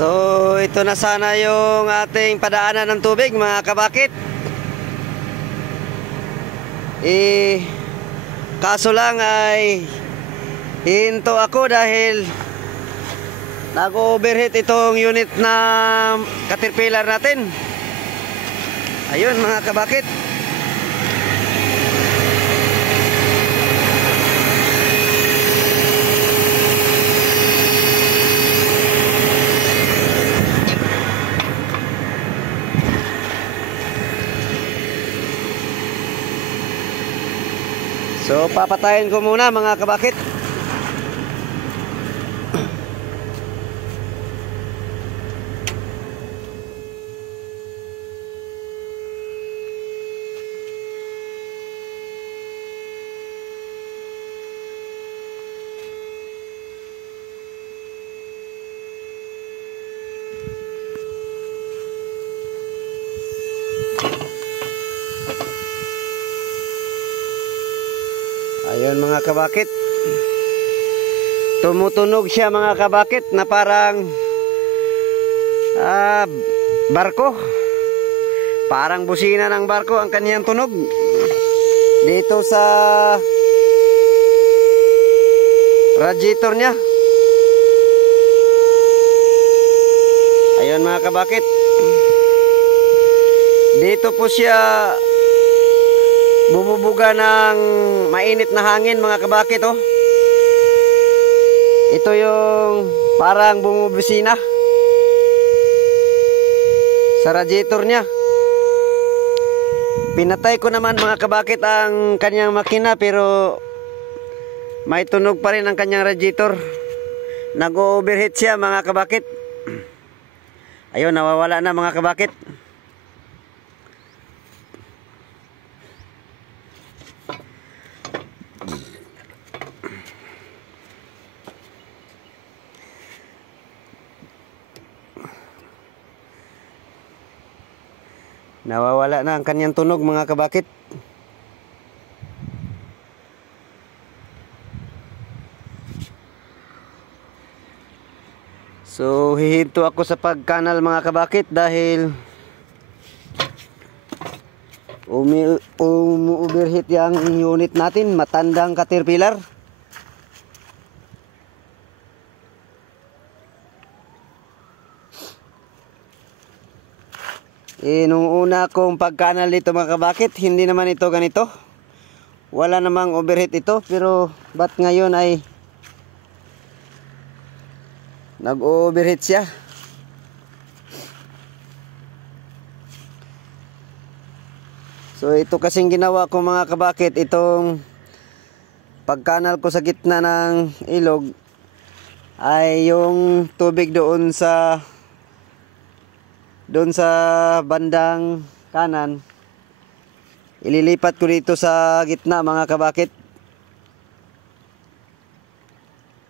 So ito na sana yung ating padaanan ng tubig mga kabakit. Kaso lang ay hinto ako dahil nag-overheat itong unit na Caterpillar natin. Ayun mga kabakit. So papatayin ko muna mga kabakit. Ayun mga kabakit. Tumutunog siya mga kabakit na parang barko. Parang busina ng barko ang kanyang tunog. Dito sa radiator niya. Ayun mga kabakit. Dito po siya bumubuga ng mainit na hangin mga kabakit oh. Ito yung parang bumubisina sa radiator niya. Pinatay ko naman mga kabakit ang kanyang makina pero may tunog pa rin ang kanyang radiator. Nag-overheat siya mga kabakit. Ayun, nawawala na mga kabakit. Nawawala na ang kanyang tunog mga kabakit. So hihinto ako sa pagkanal mga kabakit dahil overheat yung unit natin, matandang Caterpillar. Nung una kong pagkanal dito mga kabakit, hindi naman ito ganito. Wala namang overheat ito, pero ba't ngayon ay nag-overheat siya? So ito kasing ginawa ko mga kabakit, itong pagkanal ko sa gitna ng ilog ay yung tubig doon sa bandang kanan, ililipat ko dito sa gitna mga kabakit.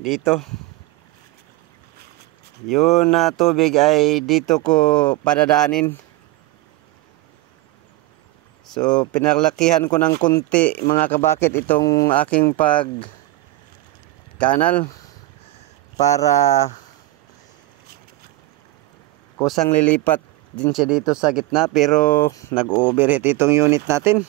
Dito yun na tubig ay dito ko padadaanin. So pinalakihan ko ng kunti mga kabakit itong aking pagkanal para kusang lilipat din siya dito sa gitna, pero nag-overheat itong unit natin.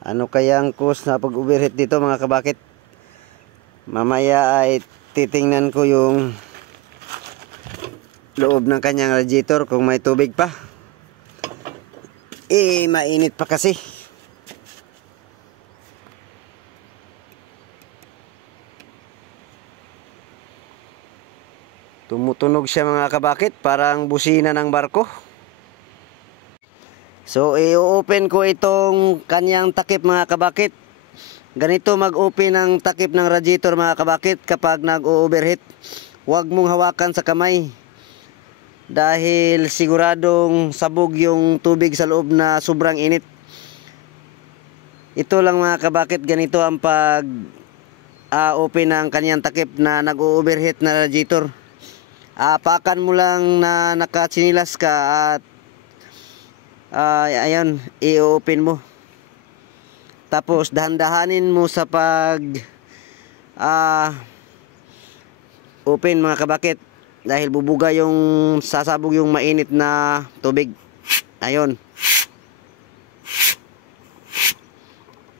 Ano kaya ang cause na pag-overheat dito mga kabakit? Mamaya ay titingnan ko yung loob ng kanyang radiator kung may tubig pa. Mainit pa kasi. Tumutunog siya mga kabakit, parang busina ng barko. So i-open ko itong kanyang takip mga kabakit. Ganito mag-open ang takip ng radiator mga kabakit kapag nag-overheat. Huwag mong hawakan sa kamay dahil siguradong sabog yung tubig sa loob na sobrang init. Ito lang mga kabakit, ganito ang pag-open ng kanyang takip na nag-overheat na radiator. Apakan mo lang na nakatsinilas ka at ayun, i-open mo. Tapos dahan-dahanin mo sa pag open mga kabakit, dahil bubuga yung sasabog yung mainit na tubig. Ayun.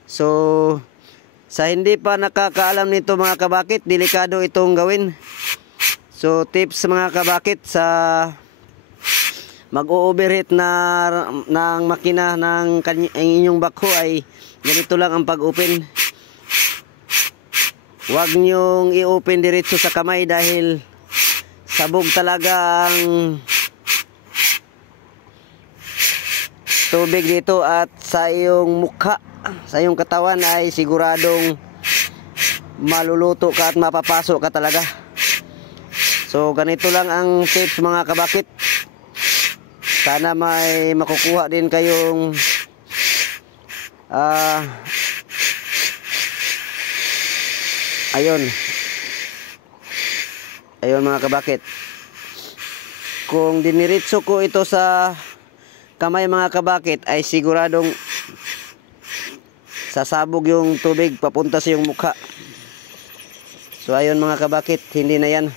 So sa hindi pa nakakaalam nito mga kabakit, delikado itong gawin. So tips mga kabakit sa mag-overheat ng makina ng inyong backhoe ay ganito lang ang pag-open. Huwag nyong i-open diretso sa kamay dahil sabog talaga ang tubig dito, at sa iyong mukha, sa iyong katawan ay siguradong maluluto ka at mapapasok ka talaga. So ganito lang ang tips mga kabakit. Sana may makukuha din kayong ayun mga kabakit. Kung diniritso ko ito sa kamay mga kabakit ay siguradong sasabog yung tubig papunta sa iyong mukha. So ayun mga kabakit, hindi na yan,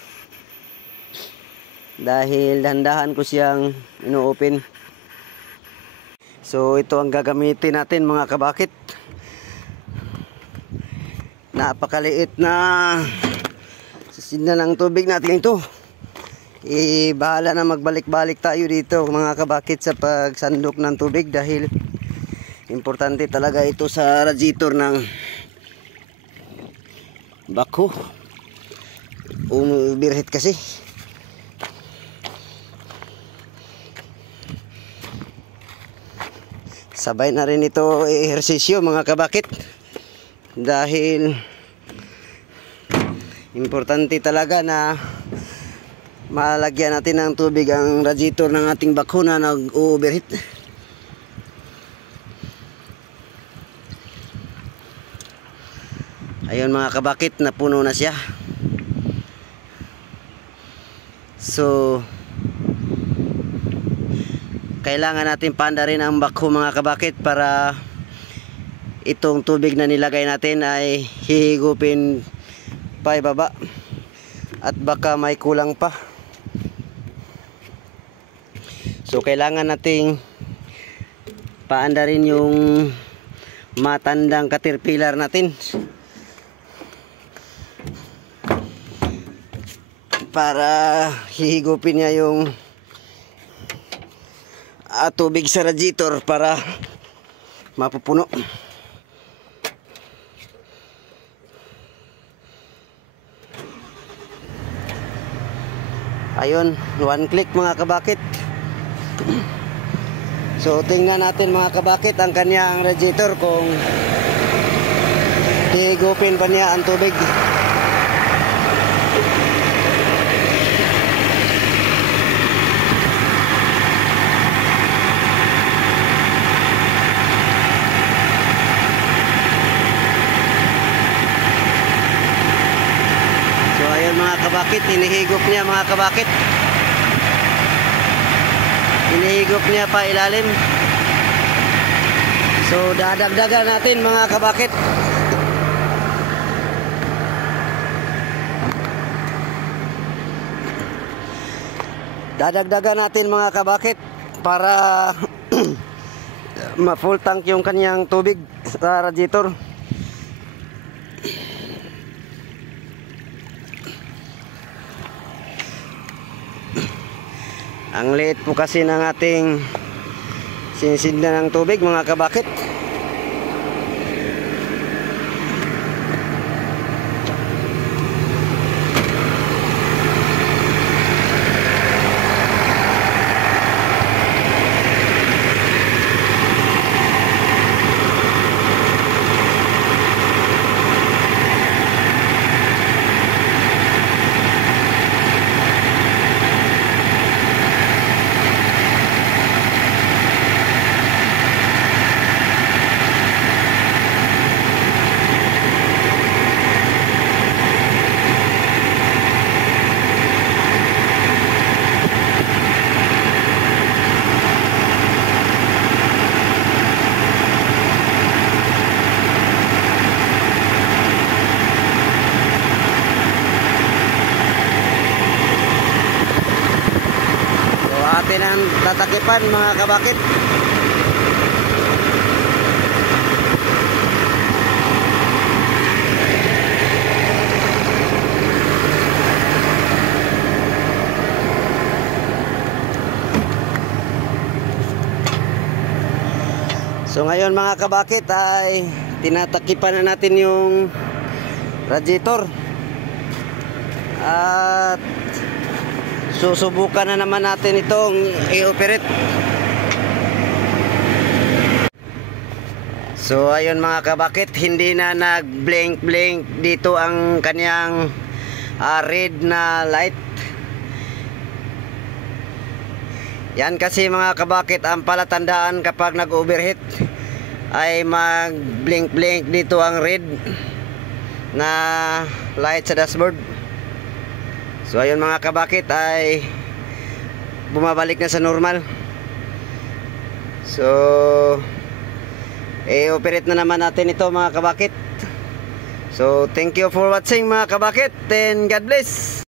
dahil dahan-dahan ko siyang ino-open. So ito ang gagamitin natin mga kabakit. Napakaliit na sasina ng tubig natin ito. Bahala na magbalik-balik tayo dito mga kabakit sa pagsandok ng tubig, dahil importante talaga ito sa radiator ng backhoe. Overheat kasi. Sabay na rin ito ehersisyo mga kabakit, dahil importante talaga na malagyan natin ng tubig ang radiator ng ating backhoe na nag-overheat. Ayun mga kabakit, napuno na siya. So kailangan natin paandarin ang backhoe mga kabakit para itong tubig na nilagay natin ay hihigupin pa ibaba, at baka may kulang pa. So kailangan nating paandarin yung matandang caterpillar natin para hihigupin niya yung tubig sa radiator para mapupuno. Ayun, one click mga kabakit. So tingnan natin mga kabakit ang kanyang radiator kung hihigupin pa niya ang tubig. Mga kabakit, hinihigop niya mga kabakit. Hinihigop niya pa ilalim. So dadagdagan natin mga kabakit. Dadagdagan natin mga kabakit para ma-full tank yung kanyang tubig sa radiator. Ang liit po kasi ng ating sinisinda ng tubig mga kabakit. natin ang tatakipan mga kabakit. So ngayon mga kabakit ay tinatakipan na natin yung radiator. At susubukan na naman natin itong i-operate. So ayun mga kabakit, hindi na nag-blink dito ang kanyang red na light. Yan kasi mga kabakit ang palatandaan kapag nag-overheat ay mag-blink dito ang red na light sa dashboard. So ayun mga kabakit ay bumabalik na sa normal. So i-operate na naman natin ito mga kabakit. So thank you for watching mga kabakit and God bless.